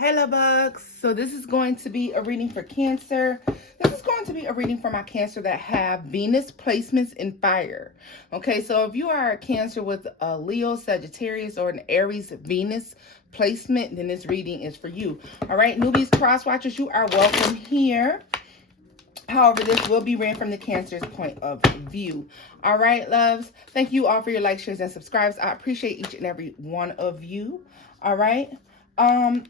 Hello, bugs. So this is going to be a reading for Cancer. This is going to be a reading for my Cancer that have Venus placements in fire. Okay, so if you are a Cancer with a Leo, Sagittarius, or an Aries Venus placement, then this reading is for you. All right, newbies, cross watchers, you are welcome here. However, this will be ran from the Cancer's point of view. All right, loves. Thank you all for your likes, shares, and subscribes. I appreciate each and every one of you. All right.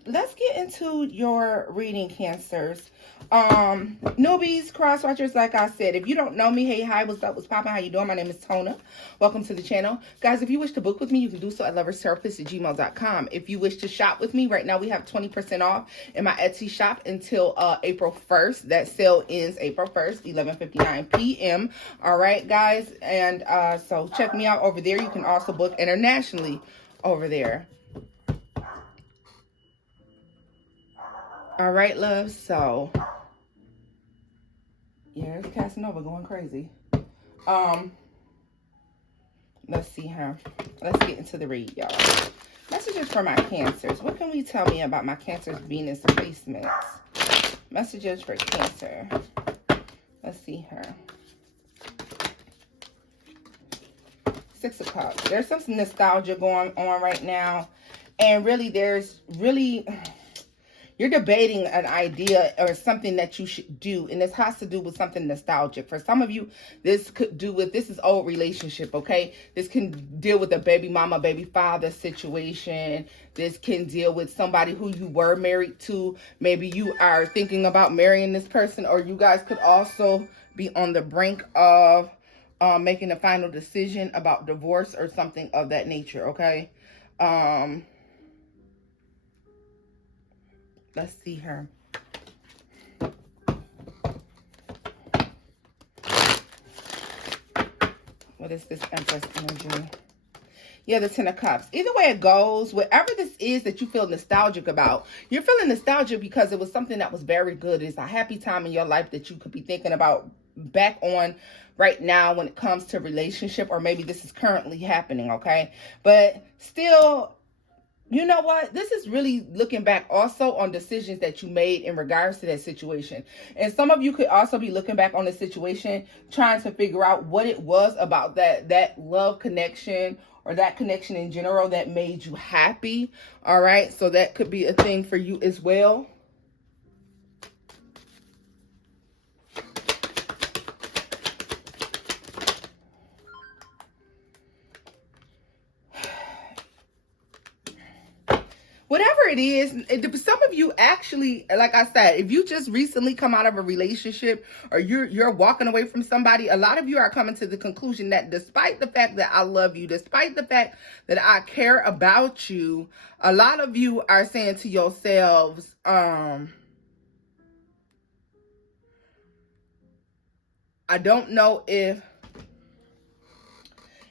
Let's get into your reading, Cancers. Newbies, cross watchers, like I said, if you don't know me, hey, hi, what's up, what's poppin', how you doing? My name is Tona. Welcome to the channel. Guys, if you wish to book with me, you can do so at loverstaropist@gmail.com. If you wish to shop with me, right now we have 20% off in my Etsy shop until April 1st. That sale ends April 1st, 11:59 p.m. All right, guys, and so check me out over there. You can also book internationally over there. All right, love. So, yeah, it's Casanova going crazy. Let's see here. Let's get into the read, y'all. Messages for my Cancers. What can we tell me about my Cancer's Venus placements? Messages for Cancer. Let's see here. Six of Cups. There's some nostalgia going on right now. And really, you're debating an idea or something that you should do, and this has to do with something nostalgic. For some of you, this could do with, this is old relationship, okay? This can deal with a baby mama, baby father situation. This can deal with somebody who you were married to. Maybe you are thinking about marrying this person, or you guys could also be on the brink of making a final decision about divorce or something of that nature, okay? Let's see her. What is this Empress energy? Yeah, the Ten of Cups. Either way it goes, whatever this is that you feel nostalgic about, you're feeling nostalgic because it was something that was very good. It's a happy time in your life that you could be thinking about back on right now when it comes to relationship, or maybe this is currently happening, okay? But still, you know what? This is really looking back also on decisions that you made in regards to that situation. And some of you could also be looking back on the situation, trying to figure out what it was about that love connection or that connection in general that made you happy. All right. So that could be a thing for you as well. Whatever it is, some of you actually, like I said, if you just recently come out of a relationship or you're walking away from somebody, a lot of you are coming to the conclusion that despite the fact that I love you, despite the fact that I care about you, a lot of you are saying to yourselves, I don't know if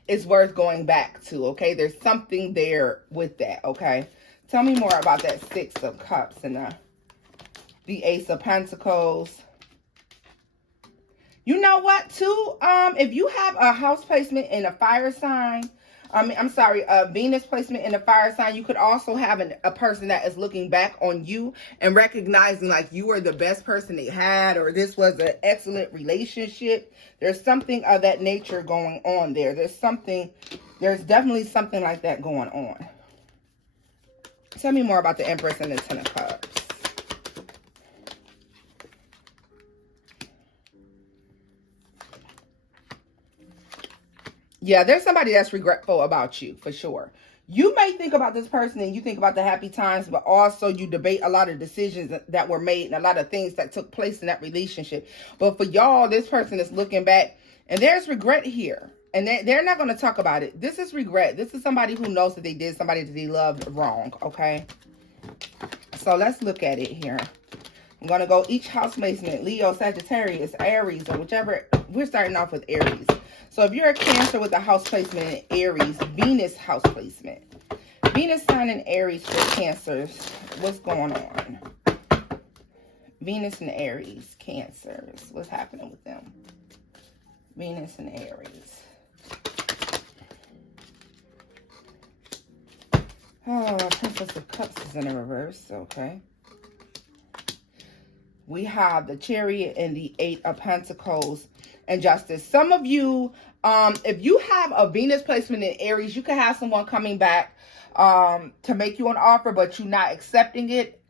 it's worth going back to, okay? There's something there with that, okay? Tell me more about that Six of Cups and the Ace of Pentacles. You know what, too? If you have a house placement in a fire sign, a Venus placement in a fire sign, you could also have a person that is looking back on you and recognizing like you were the best person they had, or this was an excellent relationship. There's something of that nature going on there. There's definitely something like that going on. Tell me more about the Empress and the Ten of Cups. Yeah, there's somebody that's regretful about you, for sure. You may think about this person and you think about the happy times, but also you debate a lot of decisions that were made and a lot of things that took place in that relationship. But for y'all, this person is looking back and there's regret here. And they're not going to talk about it. This is regret. This is somebody who knows that they did somebody that they loved wrong, okay? So let's look at it here. I'm going to go each house placement, Leo, Sagittarius, Aries, or whichever. We're starting off with Aries. So if you're a Cancer with a house placement in Aries, Venus house placement. Venus sign in Aries for Cancers. What's going on? Venus and Aries, Cancers. What's happening with them? Venus and Aries. Oh, Princess of Cups is in the reverse. Okay. We have the Chariot and the Eight of Pentacles and Justice. Some of you, if you have a Venus placement in Aries, you can have someone coming back to make you an offer, but you're not accepting it.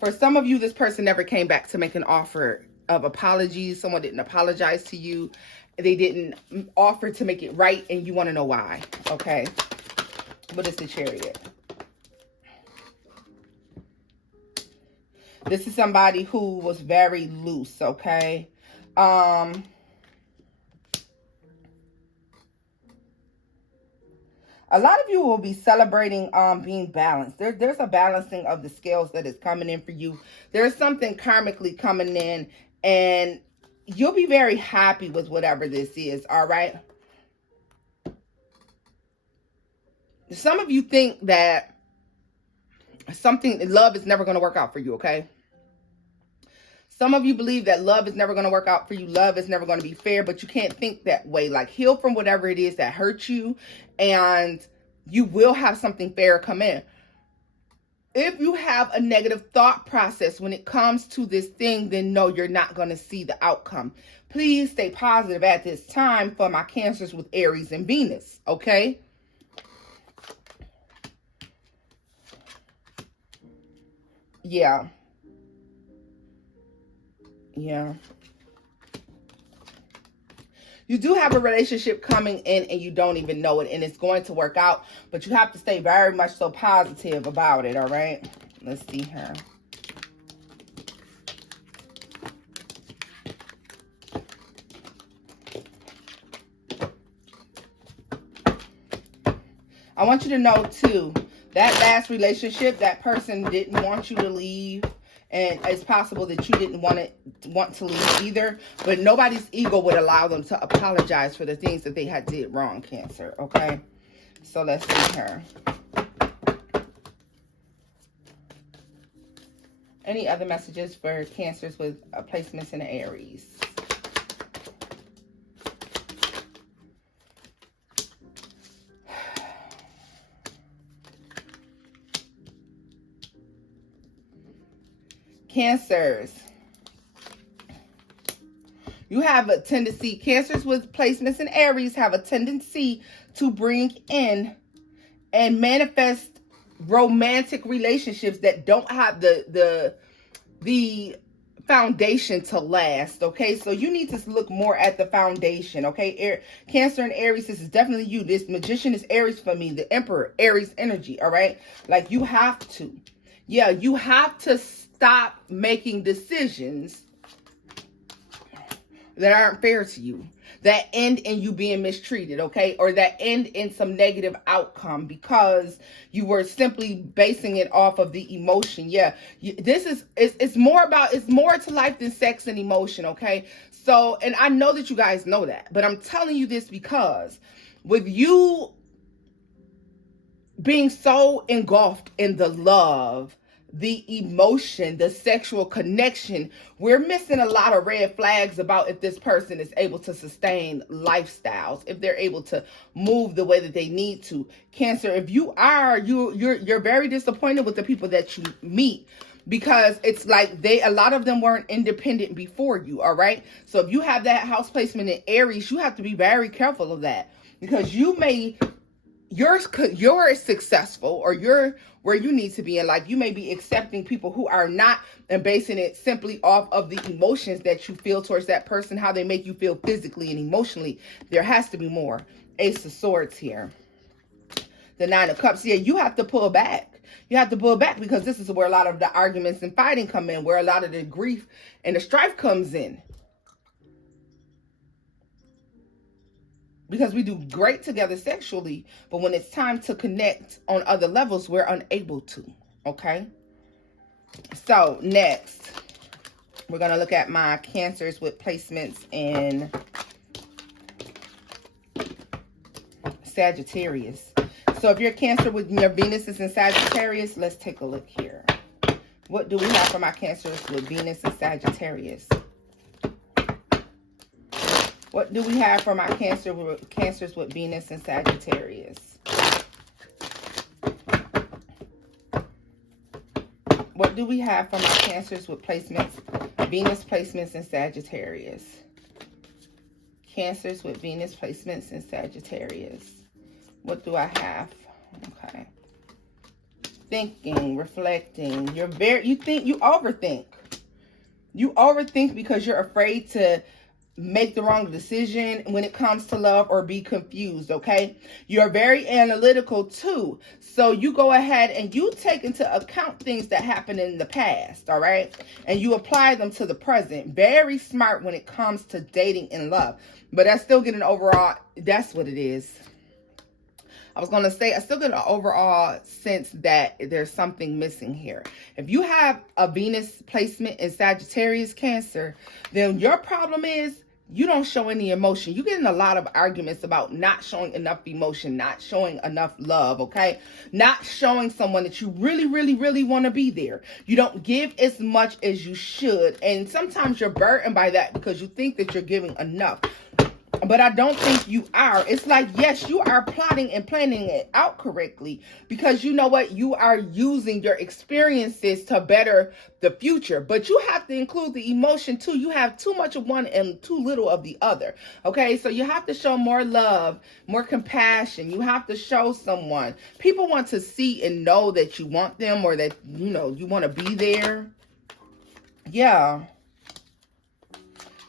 For some of you, this person never came back to make an offer of apologies. Someone didn't apologize to you. They didn't offer to make it right, and you want to know why. Okay. What is the Chariot? This is somebody who was very loose, okay? A lot of you will be celebrating being balanced. There's a balancing of the scales that is coming in for you. There's something karmically coming in, and you'll be very happy with whatever this is, all right? Some of you think that love is never going to work out for you, okay? Some of you believe that love is never going to work out for you. Love is never going to be fair, but you can't think that way. Like, heal from whatever it is that hurt you, and you will have something fair come in. If you have a negative thought process when it comes to this thing, then no, you're not going to see the outcome. Please stay positive at this time for my Cancers with Aries and Venus, okay? Yeah. Yeah. You do have a relationship coming in and you don't even know it, and it's going to work out, but you have to stay very much so positive about it, all right? Let's see here. I want you to know, too, that last relationship, that person didn't want you to leave. And it's possible that you didn't want to leave either. But nobody's ego would allow them to apologize for the things that they had did wrong, Cancer. Okay? So let's see here. Any other messages for Cancers with placements in Aries? Cancers, you have a tendency, Cancers with placements in Aries have a tendency to bring in and manifest romantic relationships that don't have the foundation to last, okay? So you need to look more at the foundation, okay? Cancer and Aries, this is definitely you. This Magician is Aries for me, the Emperor, Aries energy, all right? Like, you have to. Yeah, you have to stop making decisions that aren't fair to you, that end in you being mistreated, okay? Or that end in some negative outcome because you were simply basing it off of the emotion. Yeah, it's more to life than sex and emotion, okay? So, and I know that you guys know that, but I'm telling you this because with you being so engulfed in the love, the emotion, the sexual connection, we're missing a lot of red flags about if this person is able to sustain lifestyles, if they're able to move the way that they need to. Cancer, if you are, you're very disappointed with the people that you meet, because it's like a lot of them weren't independent before you, all right? So if you have that house placement in Aries, you have to be very careful of that, because you're successful, or you're where you need to be in life. You may be accepting people who are not, and basing it simply off of the emotions that you feel towards that person, how they make you feel physically and emotionally. There has to be more. Ace of Swords here. The Nine of Cups. Yeah, you have to pull back. You have to pull back, because this is where a lot of the arguments and fighting come in, where a lot of the grief and the strife comes in. Because we do great together sexually, but when it's time to connect on other levels, we're unable to, okay? So, next, we're going to look at my Cancers with placements in Sagittarius. So, if you're Cancer with your Venus is in Sagittarius, let's take a look here. What do we have for my Cancers with Venus and Sagittarius? What do we have for my Cancers with Venus and Sagittarius? What do we have for my Cancers with placements, Venus placements in Sagittarius? Cancers with Venus placements in Sagittarius. What do I have? Okay. Thinking, reflecting. You overthink. You overthink because you're afraid to make the wrong decision when it comes to love or be confused, okay? You're very analytical too. So you go ahead and you take into account things that happened in the past, all right? And you apply them to the present. Very smart when it comes to dating and love. But I still get an overall, that's what it is. I was going to say, I still get an overall sense that there's something missing here. If you have a Venus placement in Sagittarius Cancer, then your problem is you don't show any emotion. You're getting a lot of arguments about not showing enough emotion, not showing enough love, okay? Not showing someone that you really, really, really want to be there. You don't give as much as you should. And sometimes you're burdened by that because you think that you're giving enough. But I don't think you are. It's like, yes, you are plotting and planning it out correctly because you know what? You are using your experiences to better the future. But you have to include the emotion too. You have too much of one and too little of the other. Okay, so you have to show more love, more compassion. You have to show someone. People want to see and know that you want them or that, you know, you want to be there. Yeah.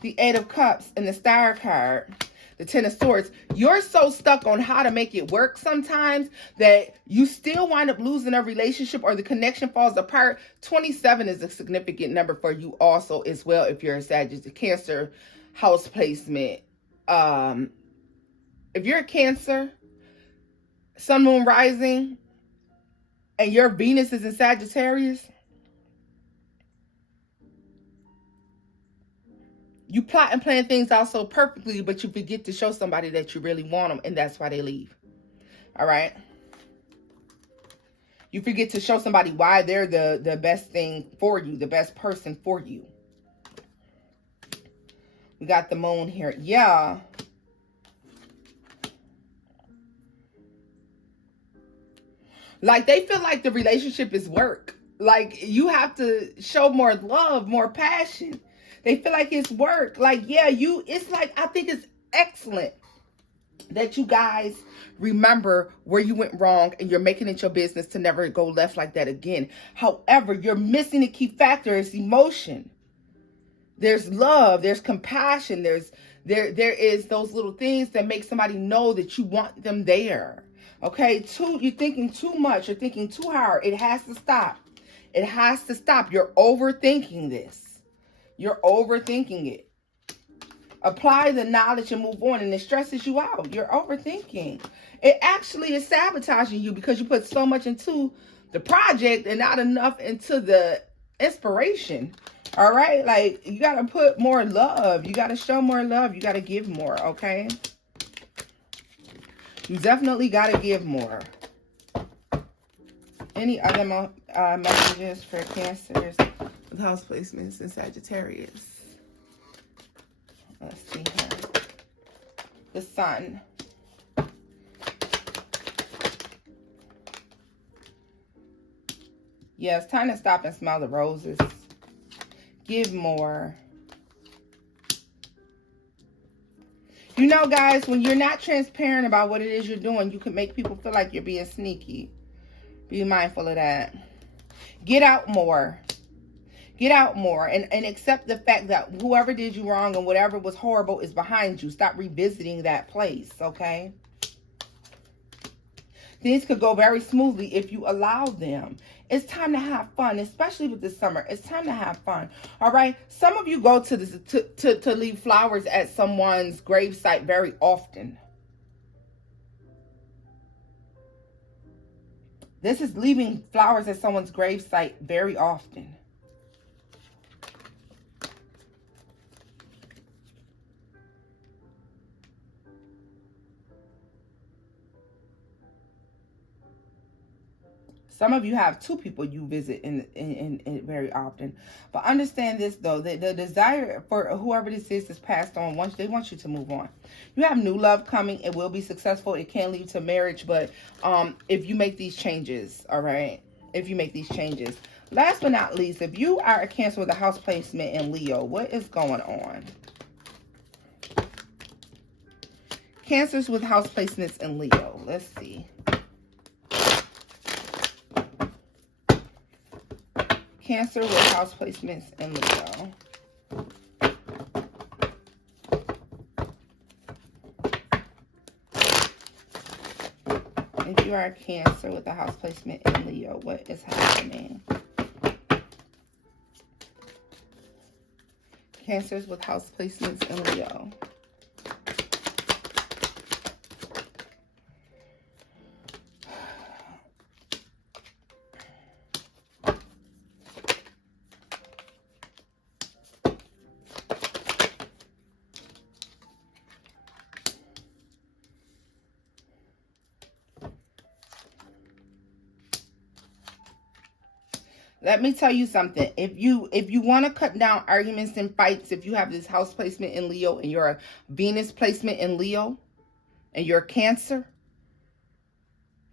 The Eight of Cups and the Star card, the Ten of Swords. You're so stuck on how to make it work sometimes that you still wind up losing a relationship or the connection falls apart. 27 is a significant number for you also as well if you're a Sagittarius, Cancer house placement. If you're a Cancer, Sun, Moon, Rising, and your Venus is in Sagittarius, you plot and plan things out so perfectly, but you forget to show somebody that you really want them, and that's why they leave. All right? You forget to show somebody why they're the best thing for you, the best person for you. We got the Moon here. Yeah. Like, they feel like the relationship is work. Like, you have to show more love, more passion. They feel like it's work. Like, yeah, it's like, I think it's excellent that you guys remember where you went wrong and you're making it your business to never go left like that again. However, you're missing a key factor. It's emotion. There's love. There's compassion. There is those little things that make somebody know that you want them there. Okay, you're thinking too much. You're thinking too hard. It has to stop. It has to stop. You're overthinking this. You're overthinking it. Apply the knowledge and move on, and it stresses you out. You're overthinking. It actually is sabotaging you because you put so much into the project and not enough into the inspiration. All right? Like, you got to put more love. You got to show more love. You got to give more, okay? You definitely got to give more. Any other messages for Cancers with house placements in Sagittarius? Let's see here. The Sun. Yeah, it's time to stop and smell the roses. Give more. You know, guys, when you're not transparent about what it is you're doing, you can make people feel like you're being sneaky. Be mindful of that. Get out more. Get out more and accept the fact that whoever did you wrong and whatever was horrible is behind you. Stop revisiting that place, okay? Things could go very smoothly if you allow them. It's time to have fun, especially with the summer. It's time to have fun, all right? Some of you go to leave flowers at someone's gravesite very often. This is leaving flowers at someone's gravesite very often. Some of you have two people you visit in very often. But understand this, though. The desire for whoever this is passed on. Once they want you to move on. You have new love coming. It will be successful. It can lead to marriage. But if you make these changes, all right? If you make these changes. Last but not least, if you are a Cancer with a house placement in Leo, what is going on? Cancers with house placements in Leo. Let's see. Cancer with house placements in Leo. If you are a Cancer with a house placement in Leo, what is happening? Cancers with house placements in Leo. Let me tell you something. If you want to cut down arguments and fights, if you have this house placement in Leo and you're a Venus placement in Leo and you're Cancer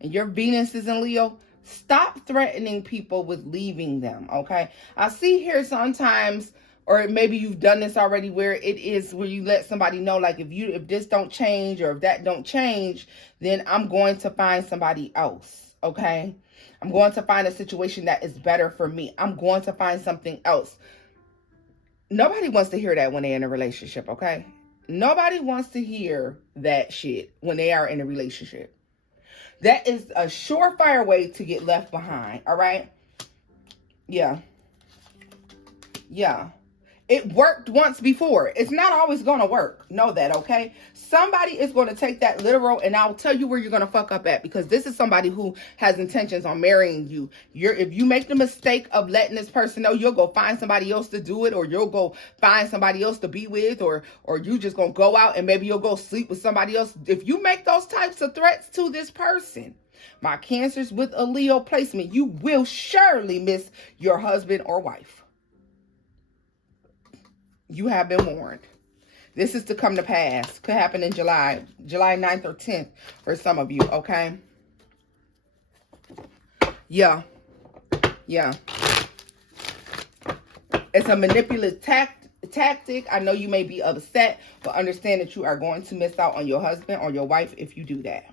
and your Venus is in Leo, stop threatening people with leaving them, okay? I see here sometimes, or maybe you've done this already, where it is where you let somebody know, like, if this don't change or if that don't change, then I'm going to find somebody else, okay? I'm going to find a situation that is better for me. I'm going to find something else. Nobody wants to hear that when they're in a relationship, okay? Nobody wants to hear that shit when they are in a relationship. That is a surefire way to get left behind, all right? Yeah. Yeah. It worked once before. It's not always going to work. Know that, okay? Somebody is going to take that literal, and I'll tell you where you're going to fuck up at, because this is somebody who has intentions on marrying you. If you make the mistake of letting this person know, you'll go find somebody else to do it, or you'll go find somebody else to be with, or you just going to go out and maybe you'll go sleep with somebody else. If you make those types of threats to this person, my Cancers with a Leo placement, you will surely miss your husband or wife. You have been warned. This is to come to pass. Could happen in July 9th or 10th for some of you, okay? Yeah. Yeah. It's a manipulative tactic. I know you may be upset, but understand that you are going to miss out on your husband or your wife if you do that.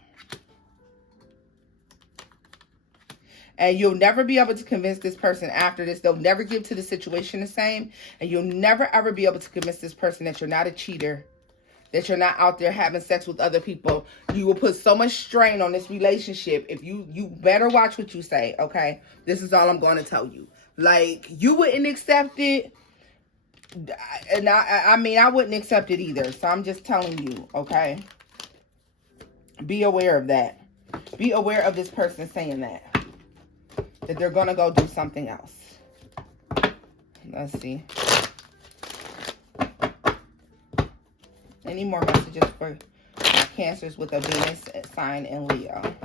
And you'll never be able to convince this person after this. They'll never give to the situation the same. And you'll never, ever be able to convince this person that you're not a cheater, that you're not out there having sex with other people. You will put so much strain on this relationship. If you better watch what you say, okay? This is all I'm going to tell you. Like, you wouldn't accept it. And I mean, I wouldn't accept it either. So I'm just telling you, okay? Be aware of that. Be aware of this person saying that they're going to go do something else. Let's see. Any more messages for Cancers with a Venus sign in Leo?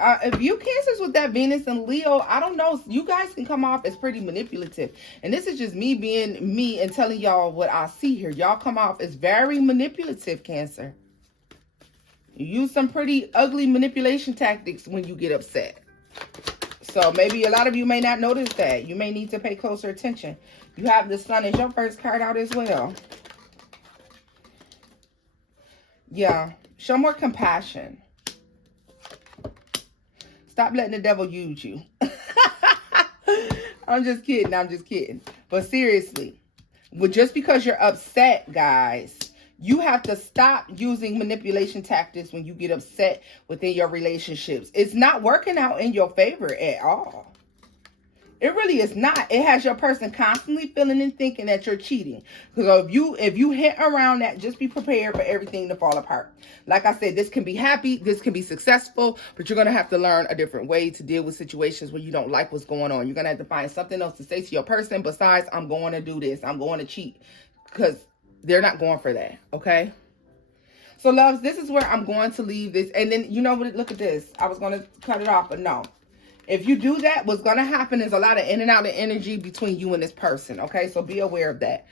If you Cancers with that Venus and Leo, I don't know. You guys can come off as pretty manipulative. And this is just me being me and telling y'all what I see here. Y'all come off as very manipulative, Cancer. You use some pretty ugly manipulation tactics when you get upset. So maybe a lot of you may not notice that. You may need to pay closer attention. You have the Sun as your first card out as well. Yeah. Show more compassion. Stop letting the devil use you. I'm just kidding. I'm just kidding. But seriously, just because you're upset, guys, you have to stop using manipulation tactics when you get upset within your relationships. It's not working out in your favor at all. It really is not. It has your person constantly feeling and thinking that you're cheating. Because if you hit around that, just be prepared for everything to fall apart. Like I said, this can be happy, this can be successful, but you're going to have to learn a different way to deal with situations where you don't like what's going on. You're going to have to find something else to say to your person besides, I'm going to do this, I'm going to cheat. Because they're not going for that, okay? So, loves, this is where I'm going to leave this. And then, you know what? Look at this. I was going to cut it off, but no. If you do that, what's going to happen is a lot of in and out of energy between you and this person. Okay, so be aware of that.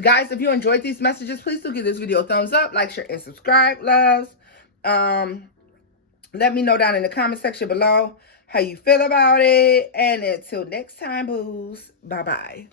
Guys, if you enjoyed these messages, please do give this video a thumbs up, like, share, and subscribe, loves. Let me know down in the comment section below how you feel about it. And until next time, boos, bye-bye.